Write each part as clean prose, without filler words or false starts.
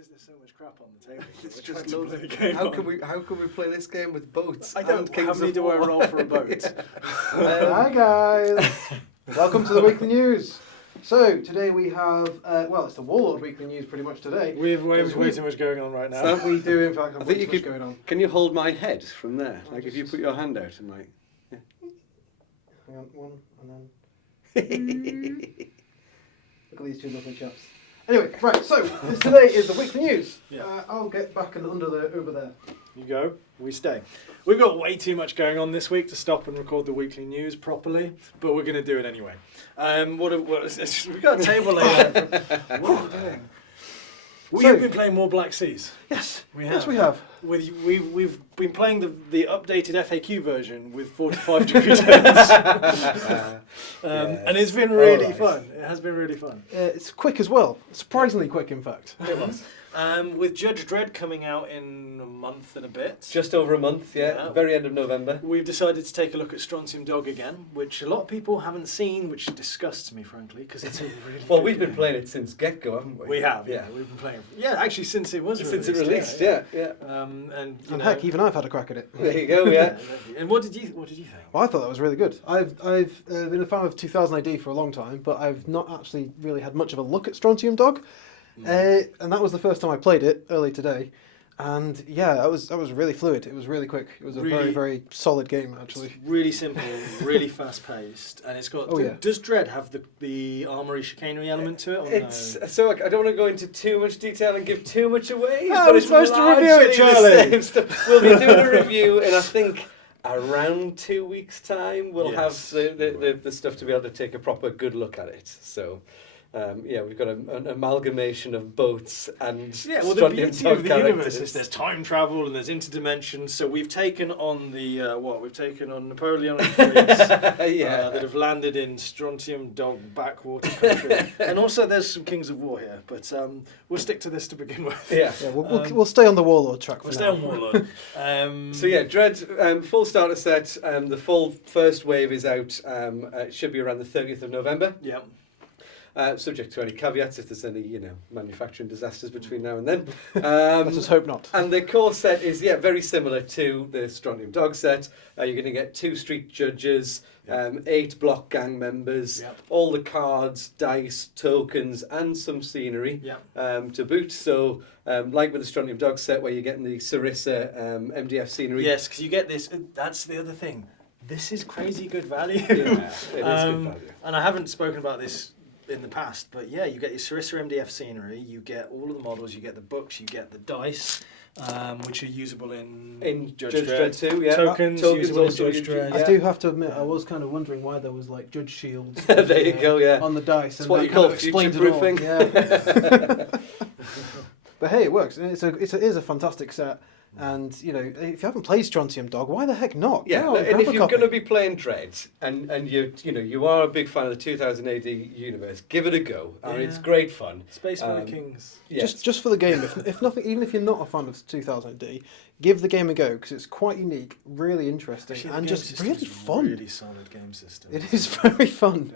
is there so much crap on the table? It's just loads of how can we play this game with boats? I don't. How many do I roll for a boat? Hi guys, welcome to the weekly news. So today we have, well, it's the Warlord weekly news pretty much today. We have way too much going on right now. So we do in fact have way too much going on. Can you hold my head from there? Like if you put your hand out and like, yeah. Hang on, one and then. Look at these two lovely chaps. Anyway, right. So today is the weekly news. Yeah. I'll get back and over there. You go, we stay. We've got way too much going on this week to stop and record the weekly news properly, but we're going to do it anyway. We've got a table laid out. What are we doing? We have been playing more Black Seas. Yes, we have. Yes, we have. We've been playing the updated FAQ version with 45 degree turns. And it's been really fun. It has been really fun. It's quick as well. Surprisingly quick, in fact. It was. With Judge Dredd coming out in a month and a bit. Just over a month, yeah. Very end of November. We've decided to take a look at Strontium Dog again, which a lot of people haven't seen, which disgusts me, frankly, because it's a really well, we've been playing it since get-go, haven't we? We have, yeah. We've been playing actually since it was released. Since it released, yeah. And heck, even I've had a crack at it. There you go, yeah. Exactly. And what did you think? Well, I thought that was really good. I've been a fan of 2000 AD for a long time, but I've not actually really had much of a look at Strontium Dog. And that was the first time I played it early today, and yeah, that was really fluid. It was really quick. It was a very, very solid game actually. It's really simple, really fast paced, and it's got. Does Dredd have the armory chicanery element to it? Or so I don't want to go into too much detail and give too much away. But it's supposed to review it, Charlie. We'll be doing a review, and I think around 2 weeks' time we'll have the stuff to be able to take a proper good look at it. So. We've got an amalgamation of boats and the beauty of the universe is there's time travel and there's interdimensions. So we've taken on we've taken on Napoleonic fleets that have landed in Strontium Dog backwater country, and also there's some Kings of War here. But we'll stick to this to begin with. We'll stay on the Warlord track. We'll stay on Warlord. Dredd full starter set. The full first wave is out. It should be around the 30th of November. Yeah. Subject to any caveats if there's any, manufacturing disasters between now and then. Let's just hope not. And the core set is, very similar to the Strontium Dog set. You're going to get 2 street judges, 8 block gang members, all the cards, dice, tokens, and some scenery to boot. So, like with the Strontium Dog set, where you're getting the Sarissa MDF scenery. Yes, because you get this. That's the other thing. This is crazy good value. Yeah, it is good value. And I haven't spoken about this in the past, but you get your Sarissa MDF scenery, you get all of the models, you get the books, you get the dice, which are usable in Judge Dredd 2, yeah. Tokens usable in Judge Dredd. I do have to admit, I was kind of wondering why there was like Judge Shields there you go, on the dice. That's what you call future-proofing. Yeah. But hey, it works. It is a fantastic set. And if you haven't played Strontium Dog, why the heck not? Yeah, and if you're going to be playing Dredd, and you are a big fan of the 2000 AD universe, give it a go. I mean, it's great fun. Space Vikings. Just for the game, if nothing, even if you're not a fan of 2000 AD, give the game a go because it's quite unique, really interesting, and just really fun. Really solid game system. It is very fun.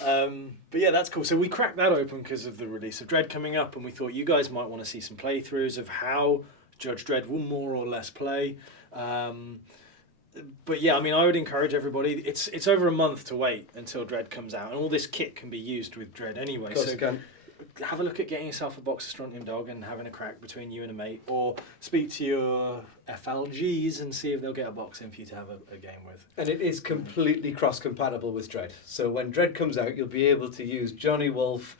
But yeah, that's cool. So we cracked that open because of the release of Dredd coming up, and we thought you guys might want to see some playthroughs of how Judge Dredd will more or less play. But yeah, I mean, I would encourage everybody. It's over a month to wait until Dredd comes out, and all this kit can be used with Dredd anyway. So have a look at getting yourself a box of Strontium Dog and having a crack between you and a mate, or speak to your FLGs and see if they'll get a box in for you to have a game with. And it is completely cross-compatible with Dredd. So when Dredd comes out, you'll be able to use Johnny Wolf.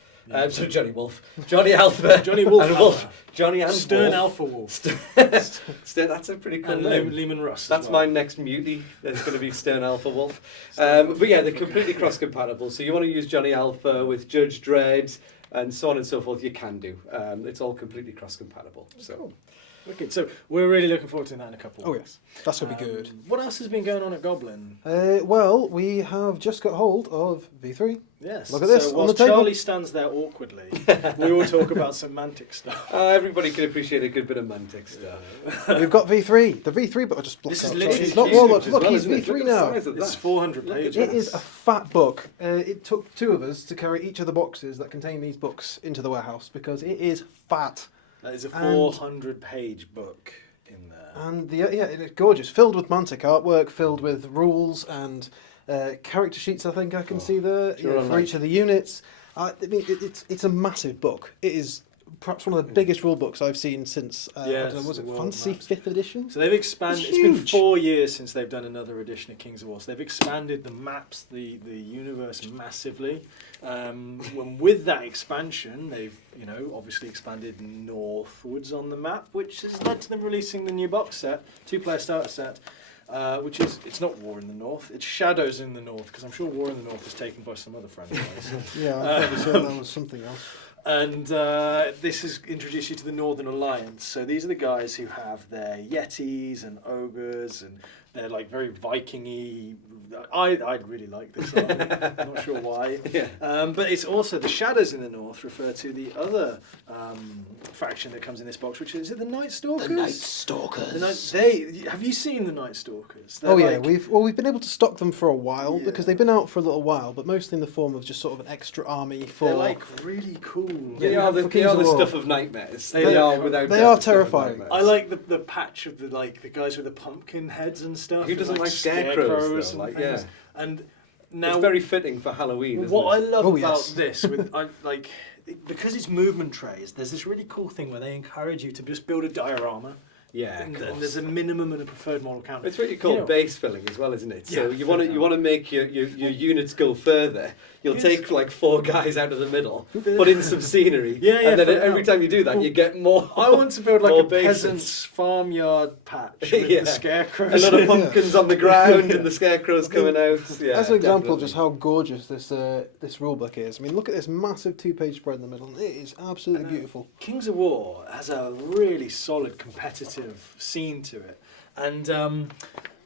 Johnny Alpha, Johnny Wolf, and Wolf, Johnny and Stern Wolf. Alpha Wolf. Stern, that's a pretty cool and name. Lehman Russ. That's my next mutie. There's going to be Stern Alpha Wolf. But yeah, they're completely cross-compatible. So you want to use Johnny Alpha with Judge Dredd and so on and so forth. You can do. It's all completely cross-compatible. So. Cool. Okay, so we're really looking forward to that in a couple of weeks. Yes, that's going to be good. What else has been going on at Goblin? Well, we have just got hold of V3. Yes. Look at this so on the table. Charlie stands there awkwardly, we will talk about some Mantic stuff. Everybody can appreciate a good bit of Mantic stuff. We've got V3. The V3 book I just blocked This is out. literally It's not Warlord. Look, well, he's isn't it? V3 Look now. at the size of It's that. 400 pages. It is a fat book. It took 2 of us to carry each of the boxes that contain these books into the warehouse because it is fat. That is a 400-page book in there. And it's gorgeous, filled with Mantic artwork, filled with rules and character sheets. I think I can see there for each of the units. I mean, it's a massive book. It is perhaps one of the biggest rule books I've seen since was it Fantasy 5th edition? So they've expanded. It's been 4 years since they've done another edition of Kings of War. So they've expanded the maps, the universe massively. With that expansion, they've obviously expanded northwards on the map, which has led to them releasing the new box set, 2-player starter set. Which is, it's not War in the North, it's Shadows in the North, because I'm sure War in the North is taken by some other franchise. Yeah, I'm probably sure that was something else. And this has introduced you to the Northern Alliance. So these are the guys who have their Yetis and Ogres, and they're like very Viking-y. I'd really like this army. I'm not sure why. Yeah. But it's also the Shadows in the North refer to the other faction that comes in this box, which is it the Night Stalkers? The Night Stalkers. Have you seen the Night Stalkers? They're we've been able to stock them for a while because they've been out for a little while, but mostly in the form of just sort of an extra army for. They're like really cool. They are the stuff of nightmares. They are without. They are terrifying. I like the patch of the guys with the pumpkin heads and stuff. Who doesn't like scarecrows? Yeah. And now it's very fitting for Halloween. Isn't what it? I love about this, because it's movement trays, there's this really cool thing where they encourage you to just build a diorama. Yeah, and there's a minimum and a preferred model count. It's what you call base filling as well, isn't it? So you want to make your units go further. You'll take like 4 guys out of the middle, put in some scenery, and then every time you do that, you get more. I want to build like a bases. peasant's farmyard patch with the scarecrows. A lot of pumpkins on the ground and the scarecrows coming out. Yeah, as an example of just how gorgeous this rulebook is. I mean, look at this massive 2-page spread in the middle. It is absolutely beautiful. Kings of War has a really solid competitive scene to it, and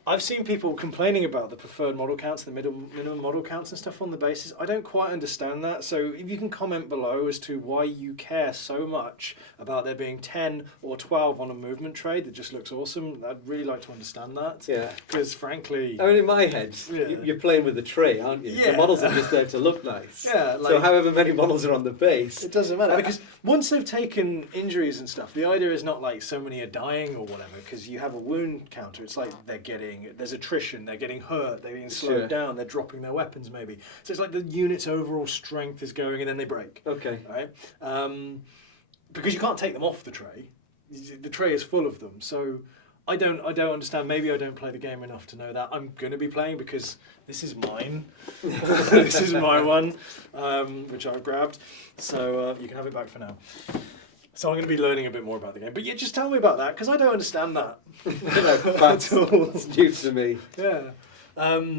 I've seen people complaining about the preferred model counts, the minimum model counts and stuff on the bases. I don't quite understand that, so if you can comment below as to why you care so much about there being 10 or 12 on a movement tray that just looks awesome, I'd really like to understand that. Yeah. Because frankly... I mean, in my head, you're playing with the tray, aren't you? Yeah. The models are just there to look nice. Yeah. So however many models are on the base... It doesn't matter, because once they've taken injuries and stuff, the idea is not like so many are dying or whatever, because you have a wound counter. It's like there's attrition, they're getting hurt, they're being slowed down, they're dropping their weapons maybe. So it's like the unit's overall strength is going and then they break. Okay. Right? Because you can't take them off the tray. The tray is full of them. So I don't understand. Maybe I don't play the game enough to know that. I'm going to be playing because this is mine. This is my one, which I've grabbed. So you can have it back for now. So I'm going to be learning a bit more about the game. But yeah, just tell me about that, because I don't understand that. That's all. It's new to me. Yeah.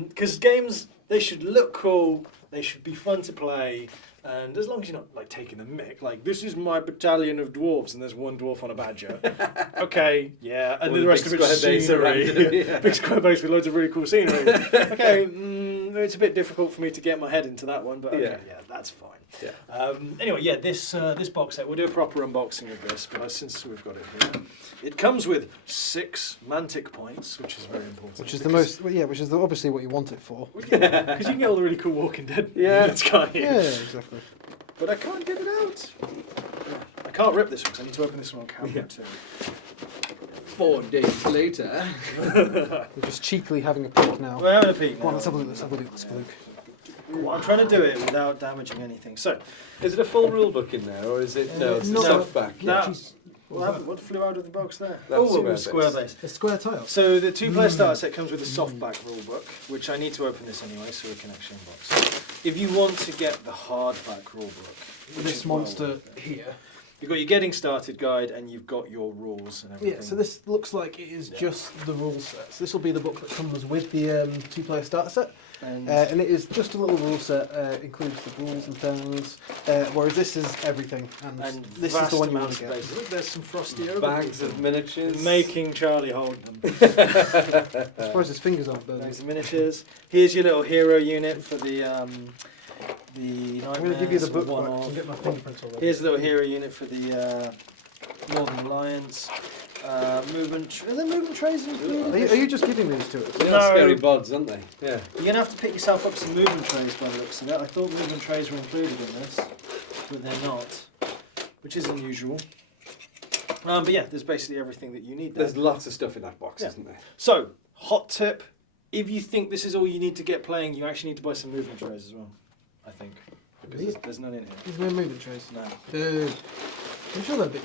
Because games, they should look cool, they should be fun to play, and as long as you're not like taking the mick, like this is my battalion of dwarves and there's one dwarf on a badger. Okay, yeah, and the rest of it's scenery. Big square base with loads of really cool scenery. Okay, it's a bit difficult for me to get my head into that one, but okay, yeah, that's fine. Yeah. Anyway, yeah, this box set, we'll do a proper unboxing of this, but since we've got it here, it comes with 6 Mantic points, which is very important. Which is the most, which is obviously what you want it for. Because you can get all the really cool Walking Dead units, can't you? Yeah, exactly. But I can't get it out. I can't rip this one, because I need to open this one on camera too. 4 days later. We're just cheekily having a peek now. We're having a peek now. Come on, let's have a look, let's have a look. Well, I'm trying to do it without damaging anything. So, is it a full rule book in there, or is it it's a softback? No. What flew out of the box there? That's square base. A square tile. So the 2-player starter set comes with a softback rulebook, which I need to open this anyway, so we can actually unbox it. If you want to get the hardback rulebook, this monster here. You've got your getting started guide and you've got your rules and everything. Yeah, so this looks like it is just the rule set. So this will be the book that comes with the 2-player starter set. And it is just a little rule set, includes the rules and things, whereas this is everything. And this is the one you want to get. Look, there's some frosty bags of miniatures. Making Charlie hold them. I'm surprised his fingers aren't burning. Bags of miniatures. Here's your little hero unit for the I'm going to give you the book back and get my fingerprints all over. Here's a little hero unit for the Northern Alliance. Are there movement trays included? Are you just giving these to us? They are scary bods, aren't they? Yeah. You're going to have to pick yourself up some movement trays by the looks of it. I thought movement trays were included in this, but they're not, which is unusual. But yeah, there's basically everything that you need there. There's lots of stuff in that box, isn't there? So, hot tip, if you think this is all you need to get playing, you actually need to buy some movement trays as well, I think. Because there's none in here. There's no movement trays. No. I'm sure there's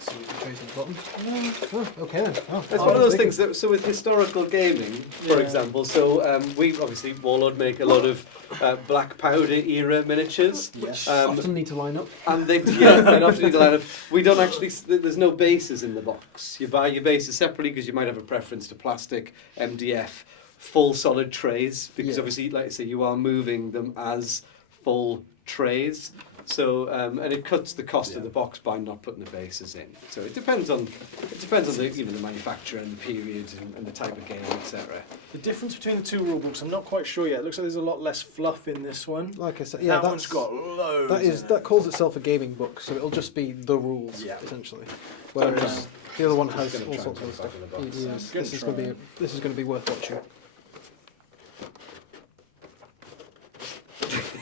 some movement trays in the bottom. Okay then. It's one of those things that, so with historical gaming, for example, so we obviously, Warlord make a lot of black powder era miniatures. Yes. Often need to line up. And they often need to line up. We don't actually, there's no bases in the box. You buy your bases separately because you might have a preference to plastic, MDF, full solid trays, because obviously, like I say, you are moving them as full trays. So and it cuts the cost of the box by not putting the bases in. So it depends on the the manufacturer and the period and the type of game, etc. The difference between the two rule books, I'm not quite sure yet. It looks like there's a lot less fluff in this one. Like I said, that one's got loads. That calls itself a gaming book, so it'll just be the rules essentially. Whereas the other one has all sorts of stuff. Yes, this is going to be worth watching.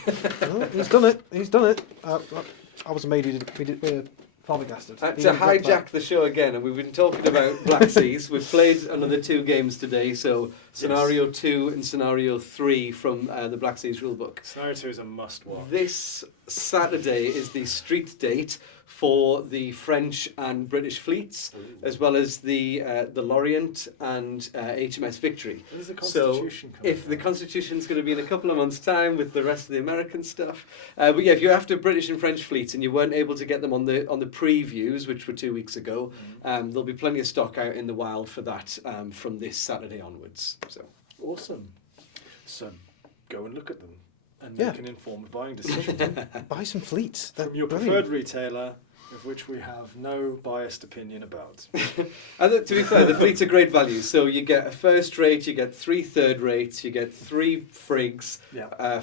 Oh, he's done it. He's done it. I was made. We did flabbergasted. To hijack the show again, and we've been talking about Black Seas. We've played another 2 games today. So Scenario 2 and Scenario 3 from the Black Seas rulebook. Scenario 2 is a must-watch. This Saturday is the street date for the French and British fleets, as well as the Lorient and HMS Victory. When is the Constitution coming? If the Constitution's going to be in a couple of months' time with the rest of the American stuff, but yeah, if you're after British and French fleets and you weren't able to get them on the previews, which were 2 weeks ago, there'll be plenty of stock out in the wild for that from this Saturday onwards. So awesome. So go and look at them and make an informed buying decision. Buy some fleets. From your preferred retailer, of which we have no biased opinion about. And to be fair, the fleets are great value. So you get a first rate, you get 3 third rates, you get 3 frigs,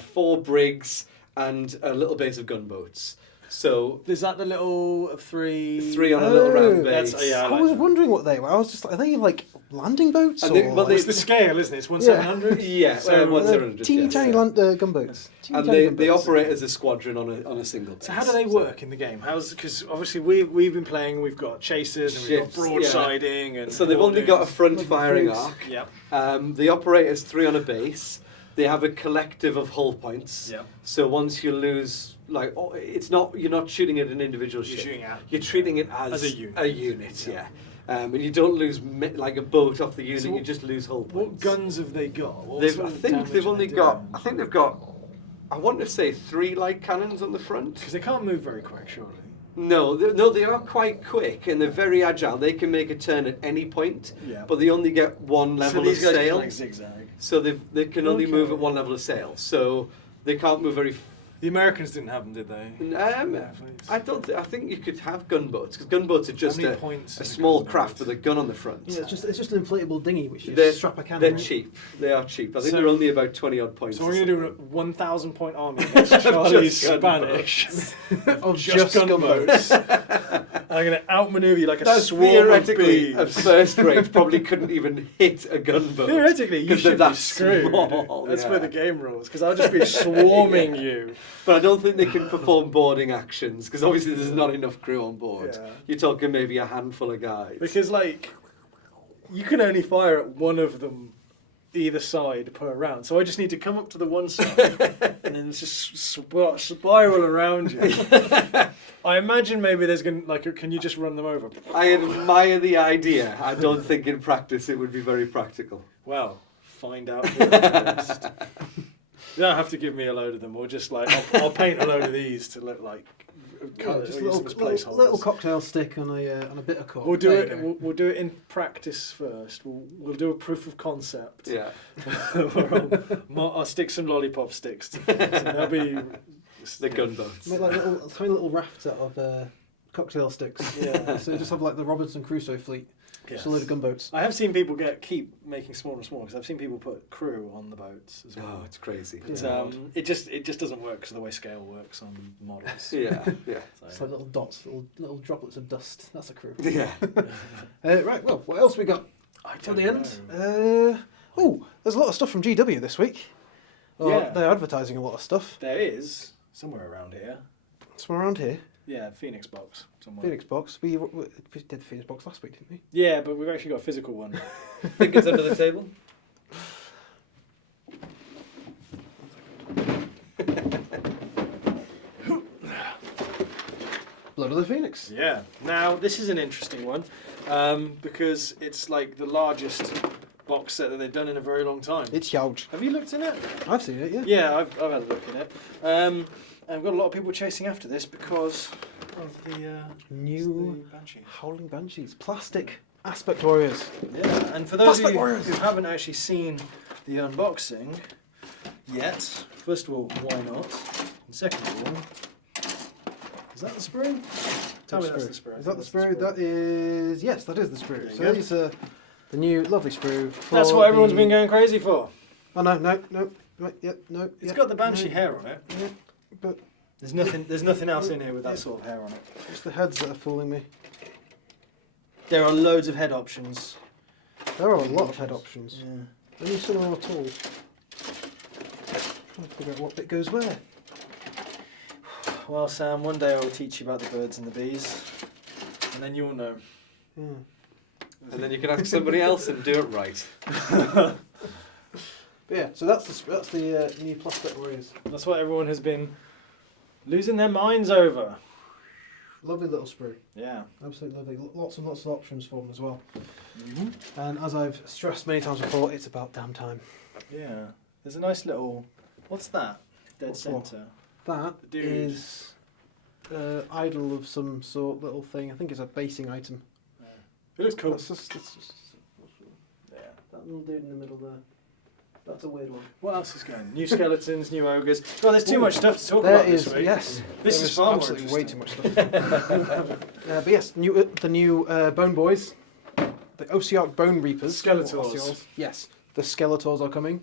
4 brigs, and a little base of gunboats. So is that the little 3? 3 on a little round base. I was wondering what they were. I was just like, are they like landing boats? It's the scale, isn't it? It's 1/700. Yeah, so 1/700. Teeny tiny gunboats. And they operate as a squadron on a single base. So how do they work in the game? Because obviously we've been playing. We've got chasers and we've got broadsiding and. So they've only got a front firing arc. Yeah. The operator's 3 on a base. They have a collective of hull points. Yeah. So once you lose, you're not shooting at an individual ship. You're treating it as a unit. Yeah. And you don't lose like a boat off the unit. So you just lose hull points. What guns have they got? I think they've got. I want to say 3 light cannons on the front. Because they can't move very quick, surely. No, they are quite quick and they're very agile. They can make a turn at any point, but they only get 1 level of sail. Like zigzag. So they can only move at 1 level of sail. So they can't move very. The Americans didn't have them, did they? I don't. I think you could have gunboats because gunboats are just a small craft with a gun on the front. Yeah, it's just an inflatable dinghy which you strap a cannon. They're cheap. They are cheap. I think they're only about 20 odd points. So we're going to do a 1,000 point army against Charlie's Spanish of just gunboats. I'm going to outmaneuver you like a That's swarm of theoretically bees. at first rate probably couldn't even hit a gunboat. Theoretically, you should be screwed. Small, That's for the game rules, because I'll just be swarming you. But I don't think they can perform boarding actions, because obviously there's not enough crew on board. Yeah. You're talking maybe a handful of guys. Because, you can only fire at one of them either side per round. So I just need to come up to the one side and then just spiral around you. I imagine maybe there's going to, can you just run them over? I admire the idea. I don't think in practice it would be very practical. Well, find out first. You don't have to give me a load of them, or just I'll paint a load of these to look like just a little cocktail stick on a bit of cork. We'll do it. We'll do it in practice first. We'll do a proof of concept. Yeah. I'll stick some lollipop sticks. So there'll be the gunboats. Make tiny little rafts out of cocktail sticks. Yeah. So just have the Robinson Crusoe fleet. Yes. Just a load of gunboats. I have seen people keep making smaller and smaller, because I've seen people put crew on the boats as well. Oh, it's crazy. But, it just doesn't work because of the way scale works on models. Yeah. It's like little dots, little droplets of dust. That's a crew. Yeah. Right. Well, what else we got till the end? There's a lot of stuff from GW this week. They're advertising a lot of stuff. There is somewhere around here. Somewhere around here. Yeah, Pheonix box. Somewhere. Pheonix box. We did the Pheonix box last week, didn't we? Yeah, but we've actually got a physical one. Think it's under the table? Blood of the Phoenix. Yeah. Now, this is an interesting one because it's like the largest box set that they've done in a very long time. It's huge. Have you looked in it? I've seen it, yeah. Yeah, I've had a look in it. And I've got a lot of people chasing after this because of the New Banshee. Howling Banshees. Plastic Aspect Warriors. Yeah, and for those of Plastic you Warriors. who haven't actually seen the unboxing yet, first of all, why not? And second of all, is that the sprue? Tell me that's the sprue. Is that the sprue? That is... Yes, that is the sprue. There you So go. there's the new lovely sprue. That's what everyone's been going crazy for. Oh, no. Right, yep, no. It's got the Banshee hair on it. Yeah, but There's nothing else in here with that sort of hair on it. it's the heads that are fooling me. There are loads of head options. There are a lot of head options. Yeah. Only some are tall. Trying to figure out what bit goes where. Well, Sam, one day I will teach you about the birds and the bees, and then you'll know. Yeah. And then you can ask somebody else and do it right. But yeah, so that's the new Plastic Warriors. That's what everyone has been losing their minds over. Lovely little sprue. Yeah. Absolutely lovely. Lots and lots of options for them as well. And as I've stressed many times before, it's about damn time. Yeah. There's a nice little. What's that? Dead What's what? centre. That Dude. is idol of some sort, little thing. I think it's a basing item. It looks cool. That's just Yeah. that little dude in the middle there. That's a weird one. What else is going? New skeletons, new ogres. Well, there's too much stuff to talk There about is, this week. yes. This There is far more absolutely way too interesting. much stuff. But yes, the new Bone Boys, the Ossiarch Bone Reapers. Skeletors. or Ossials. Yes, the Skeletors are coming.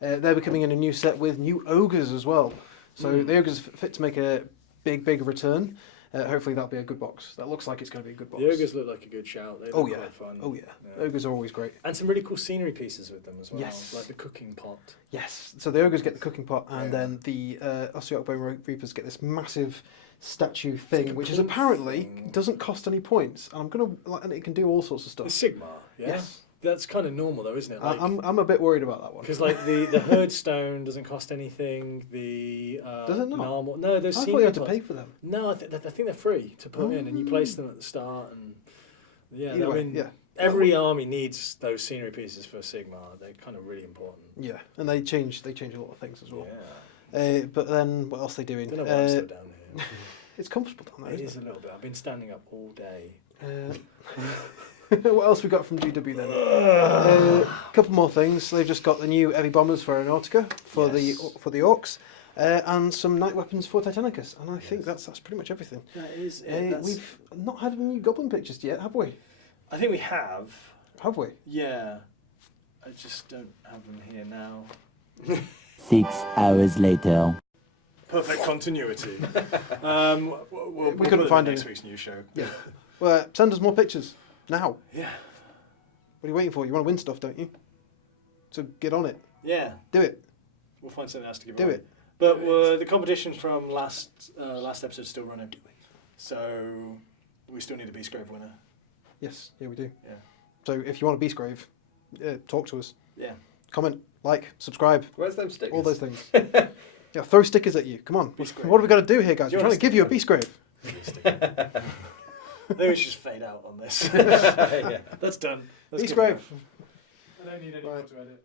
They're becoming in a new set with new ogres as well. So the ogres fit to make a big return. Hopefully that'll be a good box. That looks like it's going to be a good box. The ogres look like a good shout. They look quite fun. Oh yeah. Ogres are always great. And some really cool scenery pieces with them as well. Yes. Like the cooking pot. Yes. So the ogres get the cooking pot, and then the Ossiarch Bone Reapers get this massive statue thing, like a which is plinth apparently thing. doesn't cost any points. And I'm gonna and it can do all sorts of stuff. The Sigma, yeah? Yes. That's kind of normal though, isn't it? Like, I'm a bit worried about that one. because like the herd stone doesn't cost anything. The Does it not? Narmal, no, those I thought scenery you had to pots. pay for them. No, I think they're free to put in, and you place them at the start. And yeah, Either I way, mean, yeah. every army needs those scenery pieces for Sigma. They're kind of really important. Yeah, and they change a lot of things as well. Yeah. But then what else are they doing? Don't know why I'm still down here. It's comfortable down there. It Isn't is a little bit. I've been standing up all day. What else we got from GW then? A couple more things. They've just got the new heavy bombers for Aeronautica for Yes. the Orcs, and some night weapons for Titanicus. And I think that's pretty much everything. That is it. We've not had any new Goblin pictures yet, have we? I think we have. Have we? Yeah. I just don't have them here now. 6 hours later. Perfect continuity. We'll couldn't put it find in next any. week's news show. Yeah. Well, send us more pictures now. Yeah. What are you waiting for? You want to win stuff, don't you? So get on it. Yeah. Do it. We'll find something else to give Do away. it. But the competition from last episode is still running. So we still need a Beast Grave winner. Yes. Yeah, we do. Yeah. So if you want a Beast Grave, talk to us. Yeah. Comment, like, subscribe, Where's them stickers? all those things. Yeah, throw stickers at you. Come on. Beast Grave. What are we going to do here, guys? Do you We're want trying to give you a Beast Grave. I think we should just fade out on this. Yeah. That's done. Let's Beast give it Grave. a go. I don't need any more to edit.